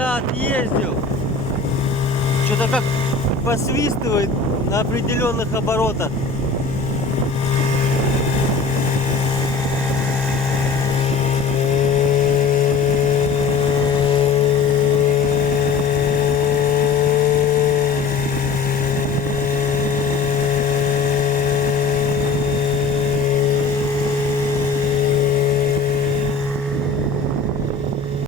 назад ездил. Что-то как посвистывает на определенных оборотах.